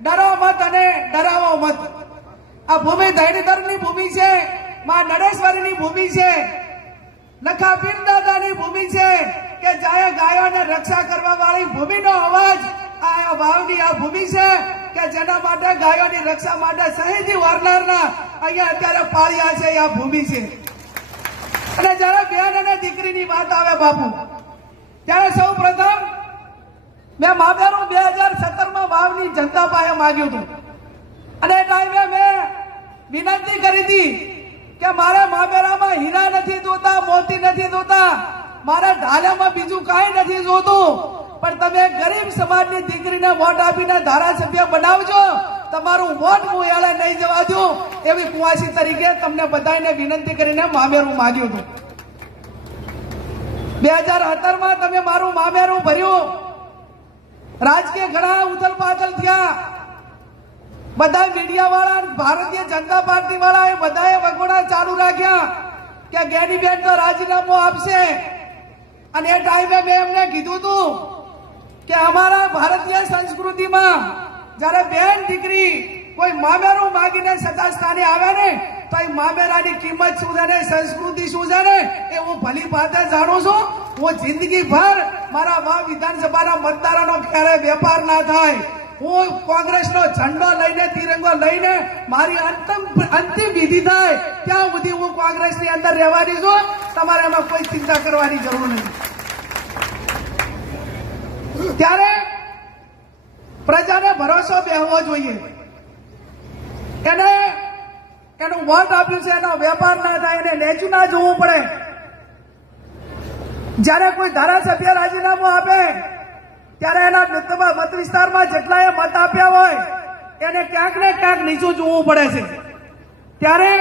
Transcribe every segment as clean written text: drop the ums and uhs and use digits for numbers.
ડરો મત અને ડરાવો મત. આ ભૂમિ ધૈર્યધરની ભૂમિ છે, માં નરેશ્વરીની ભૂમિ છે, લખા પીર દાદાની ભૂમિ છે કે જાય ગાયોને રક્ષા કરવા વાળી ભૂમિનો અવાજ આ વાવની આ ભૂમિ છે કે જેના માટે ગાયોની રક્ષા માટે શહીદી વારનારના અહીંયા અત્યારે પાળ્યા છે. આ ભૂમિ છે. અને જયારે બેન અને દીકરીની વાત આવે બાપુ, ત્યારે સૌ પ્રથમ મેં મામેરું 2017 વાવની જનતા પાસે માંગ્યું હતું. અને એ ટાઈમે મેં વિનંતી કરી હતી કે મારે મામેરામાં હીરા નથી જોતા, મોતી નથી જોતા, મારે ઢાલામાં બીજું કાંઈ નથી જોતું, પણ તમે ગરીબ સમાજની દીકરીને વોટ આપીને ધારાસભ્ય બનાવજો, તમારું વોટ હું એળે નહીં જવા દઉં એવી કુવાસી તરીકે તમને બધાને વિનંતી કરીને મામેરું માંગ્યું હતું. 2017 તમે મારું મામેરું ભર્યું. રાજકીય ઘણા ઉથલ પાથલ થયા. બધા મીડિયા વાળા, ભારતીય જનતા પાર્ટી વાળા એ બધાએ વગોડા ચાલુ રાખ્યા કે ગેનીબેન તો રાજીનામું આપશે. અને એ ટાઈમે મેં એમને કીધું હતું કે અમારા ભારતીય સંસ્કૃતિમાં જયારે બેન દીકરી કોઈ મામેરું માંગીને સત્તા સ્થાને આવે ને તો એ મામેરાની કિંમત શું છે ને સંસ્કૃતિ શું છે ને એ હું ભલી ભાતે જાણું છું. હું જિંદગી ભર મારા વાવ વિધાનસભાના મતદારોનો ક્યારે વેપાર ના થાય. હું કોંગ્રેસનો ઝંડો લઈને, તિરંગો લઈને મારી અંતિમ વિધિ થાય ત્યાં સુધી હું કોંગ્રેસની અંદર રહેવાની છું. તમારે એમાં કોઈ ચિંતા કરવાની જરૂર નથી. ત્યારે પ્રજાને ભરોસો બેહવો જોઈએ. એનું વોટ આપ્યું છે, એનો વેપાર ના થાય, એને નેચું ના જોવું પડે. જયારે કોઈ ધારાસભ્ય રાજીનામું આપે ત્યારે એના મત વિસ્તારમાં જેટલાએ મત આપ્યા હોય એને ક્યાંક ને ક્યાંક નીચું જોવું પડે છે. ત્યારે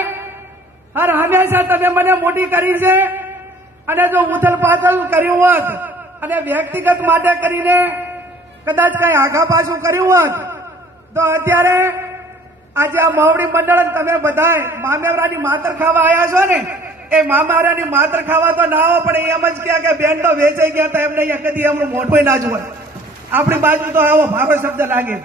હર હંમેશા તમે મને મોટી કરી છે, અને જો ઉથલ પાથલ કર્યું હોત અને વ્યક્તિગત માટે કરીને કદાચ કઈ આઘા પાછું કર્યું હોત તો અત્યારે આજે આ માવડી મંડળ તમે બધા મામેરાની માતર ખાવા આવ્યા છો ને, એ મામેરાની માતર ખાવા તો ના આવો, પણ એમ જ કે બેન તો વેચાઈ ગયા હતા, એમને અહીંયા કદી એમનું મોટું ના જોવાય. આપણી બાજુ તો આવો ભારો શબ્દ લાગે.